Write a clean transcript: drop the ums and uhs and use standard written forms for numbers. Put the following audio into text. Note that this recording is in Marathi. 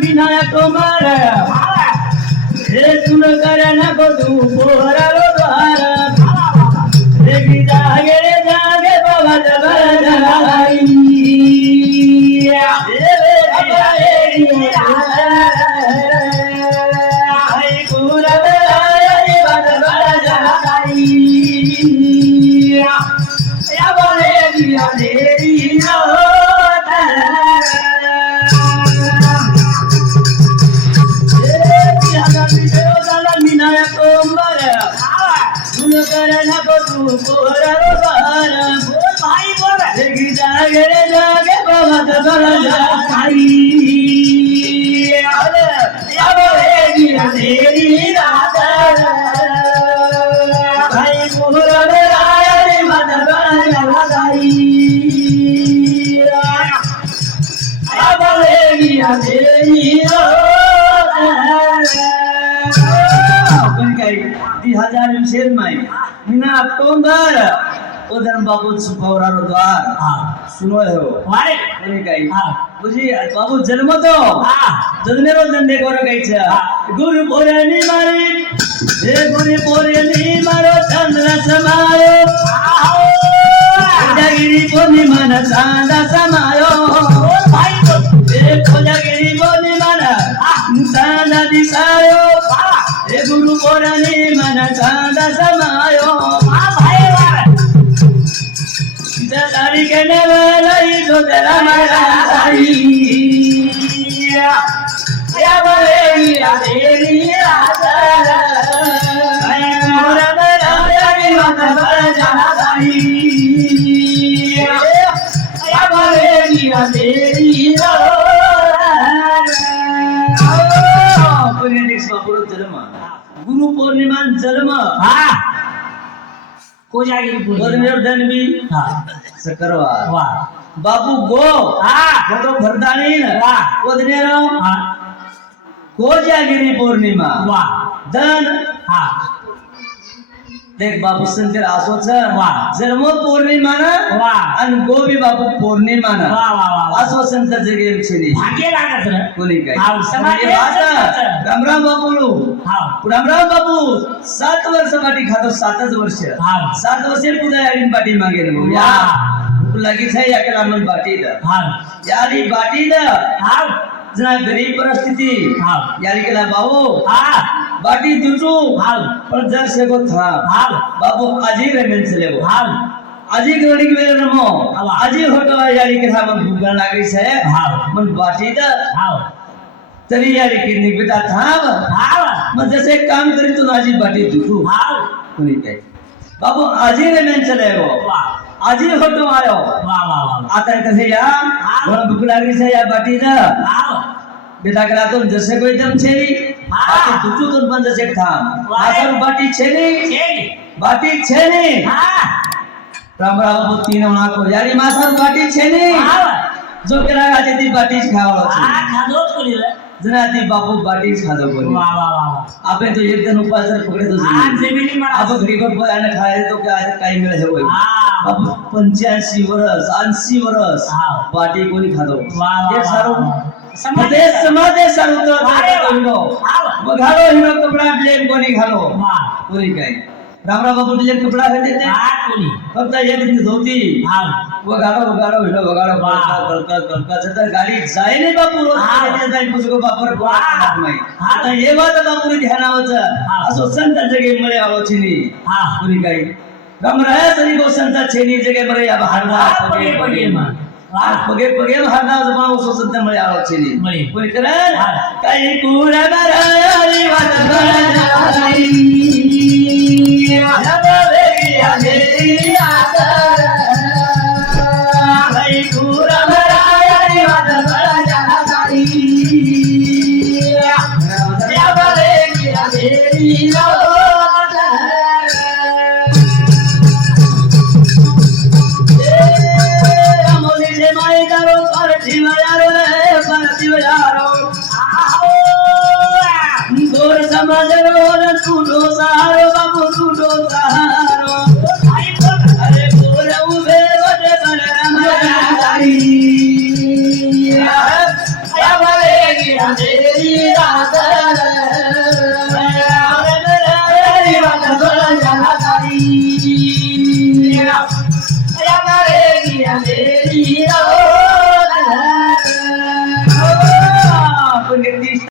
विनायक तुम्हारा हे सुन कर न को तू पोहरारो द्वार देखी जागे जागे बाबा जबर जलाई आई पूरा रे बाबा जलाई या बोले दिया तेरी जागे जागे बाबा जबर जलाई तेरी रात भाई पूरा रे बाबा जलाई आपण काय 2020 में महीना अक्टूबर ओदन बाबू सुपौरारो द्वार सुनो हो वारे कोणी काय बुझी बाबू जन्म तो जन्मेरो जन्मे कोरो काय छ गुरु पोरनी मारी हे गुरु पोरनी मारो चंद्र समायो खोजागिरी पोनी मन चांद समायो भाई हे खोजागिरी पोनी मन चांद दिसायो हे गुरु पोरनी मन चांद समायो दारी के नेवलाई जो तेरा मेरा दाई या बोले या तेरी राजा मोरा मेरा यारी मत बड़ा जाना दाई या बोले या तेरी पुण्य दिवस बाबू जन्म गुरु पूर्णिमा जन्म कोजागिरी पूर्णिमा जन्मी सकरवा वाह बाबू गो फोटो भरदानी वाह ओदनेरो कोजागिरी पूर्णिमा वाह दन देख बाबू संजय आसोच वाह जन्म पूर्णिमा ना वाह अन गोबी बाबू पूर्णिमा ना वाह वाह वाह आसो संत जगे छेनी भाग्य लागत रे कोणी काय समाज रामराम बाबूलो रामराम बाबू 7 वर्ष पाठी खातो 7च वर्ष 7 वर्ष पुढे आईन पाठी मागे रे या लगी छै एकला मन बाटी द यारी बाटी द जना गरीब परिस्थिती यारी केला बाबू बाटी दुचू पण जर से को था बाबू आजी रे मेन चले वो आजी गडी के नमो आजी होतो यारी के था मन भूगण लागरी से मन बाटी द तरी यारी की निबिता था मन जैसे काम करी तो आजी बाटी दुचू कोणी काय बाबू आजी रे मेन चले वो आजी होतो आयो वाह वाह वाह आता कसे या मन भूख लागरी से या बाटी द बेटा करा तुम जैसे कोई दम छेली बाटी दुचू तुम बन जैसे था आसर बाटी छेली बाटी छेली राम राम को तीन होना को यारी मासर बाटी छेली जो केला आजे ती बाटी खावलो छे खादो कोली रे जना ती बापू बाटी खादो कोली वाह वाह वाह आपे तो एक दिन उपास पकड़े तो आज जमीनी में अब गरीब को आने खाए तो क्या आज काई मिले है वो बापू 85 वर्ष 80 वर्ष बाटी कोनी खादो एक सारो समाधे सारो तो हिरो बघारो हिरो कपड़ा ब्लेम कोनी खालो कोनी काय रामराव बाबू ब्लेम कपड़ा है देते कोनी फक्त एक दिन धोती बघारो हिरो बघारो कर जता गाडी जाय नाही बापू रोज जाय पुसको बापर नाही आता हे बात बापू ध्यान आवच असो संत जगे मळे आवची नी कोनी काय रामराय सरी को संत छेनी जगे मळे या हरना पगे पगे मान पगे पगे हरना जमा उसो संत मळे आवची नी कोनी करे काय कुरा बराई वात बराई या बाबे या देरी आता काय कुरा बराई वात बराई या बाबे या देरी तुडो सारो बाबू तुडो सारो अरे गोरे उभे वटे बनरा मराई या बाबे अंधेरी रात बात सोलन जाना तारी अंधेरी रात